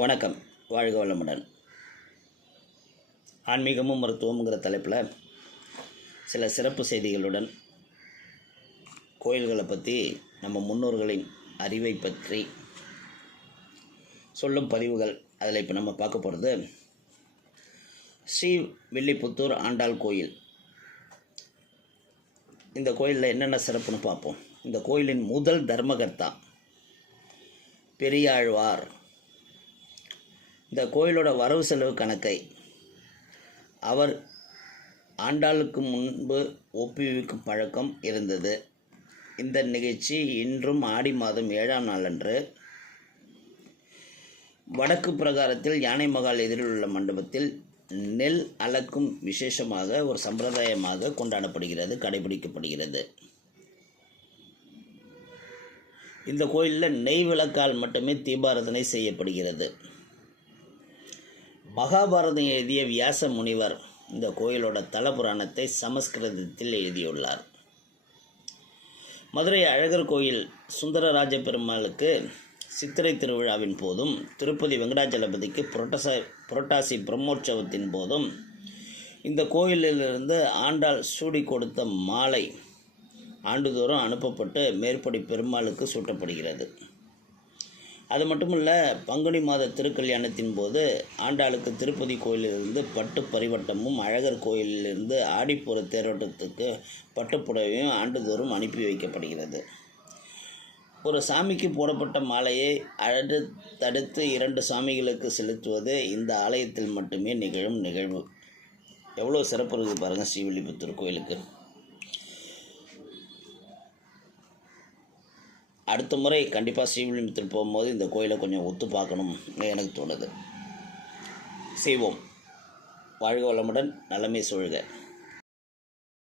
வணக்கம். வாழ்க வளமுடன். ஆன்மீகமும் மருத்துவம்ங்கிற தலைப்பில் சில சிறப்பு செய்திகளுடன் கோயில்களை பற்றி நம்ம முன்னோர்களின் அறிவை பற்றி சொல்லும் பதிவுகள் அதில் இப்போ நம்ம பார்க்க போகிறது ஸ்ரீ வில்லிபுத்தூர் ஆண்டாள் கோயில். இந்த கோயிலில் என்னென்ன சிறப்புன்னு பார்ப்போம். இந்த கோயிலின் முதல் தர்மகர்த்தா பெரியாழ்வார் இந்த கோயிலோட வரவு செலவு கணக்கை. அவர் ஆண்டாளுக்கு முன்பு ஒப்புவிக்கும் பழக்கம் இருந்தது. இந்த நிகழ்ச்சி இன்றும் ஆடி மாதம் ஏழாம் நாளன்று. வடக்கு பிரகாரத்தில் யானை மகால் எதிரில் உள்ள மண்டபத்தில் நெல் அளக்கும் விசேஷமாக ஒரு சம்பிரதாயமாக கொண்டாடப்படுகிறது கடைபிடிக்கப்படுகிறது. இந்த கோயிலில் நெய் விளக்கால் மட்டுமே தீபாரதனை செய்யப்படுகிறது. மகாபாரதம் எழுதிய வியாச முனிவர் இந்த கோயிலோட தல புராணத்தை சமஸ்கிருதத்தில் எழுதியுள்ளார். மதுரை அழகர் கோயில் சுந்தரராஜ பெருமாளுக்கு சித்திரை திருவிழாவின் போதும் திருப்பதி வெங்கடாச்சலபதிக்கு புரட்டச புரட்டாசி பிரம்மோற்சவத்தின் போதும் இந்த கோயிலிலிருந்து ஆண்டாள் சூடி கொடுத்த மாலை ஆண்டுதோறும் அனுப்பப்பட்டு மேற்படி பெருமாளுக்கு சூட்டப்படுகிறது. அது மட்டும் இல்லை பங்குனி மாத திருக்கல்யாணத்தின் போது ஆண்டாளுக்கு திருப்பதி கோயிலிலிருந்து பட்டு பரிவட்டமும் அழகர் கோயிலிலிருந்து ஆடிப்புற தேரோட்டத்துக்கு பட்டுப்புடவையும் ஆண்டுதோறும் அனுப்பி வைக்கப்படுகிறது. ஒரு சாமிக்கு போடப்பட்ட மாலையை அழகு தடுத்து இரண்டு சாமிகளுக்கு செலுத்துவது இந்த ஆலயத்தில் மட்டுமே நிகழும் நிகழ்வு. எவ்வளோ சிறப்பு இருக்குது பாருங்கள் ஸ்ரீவில்லிபுத்தூர் கோயிலுக்கு. அடுத்த முறை கண்டிப்பாக ஸ்ரீவில்லிபுத்தூர் போகும்போது இந்த கோயிலை கொஞ்சம் ஒத்து பார்க்கணும் எனக்கு தோணுது. செய்வோம். வாழ்க வளமுடன் நலமே சொல்க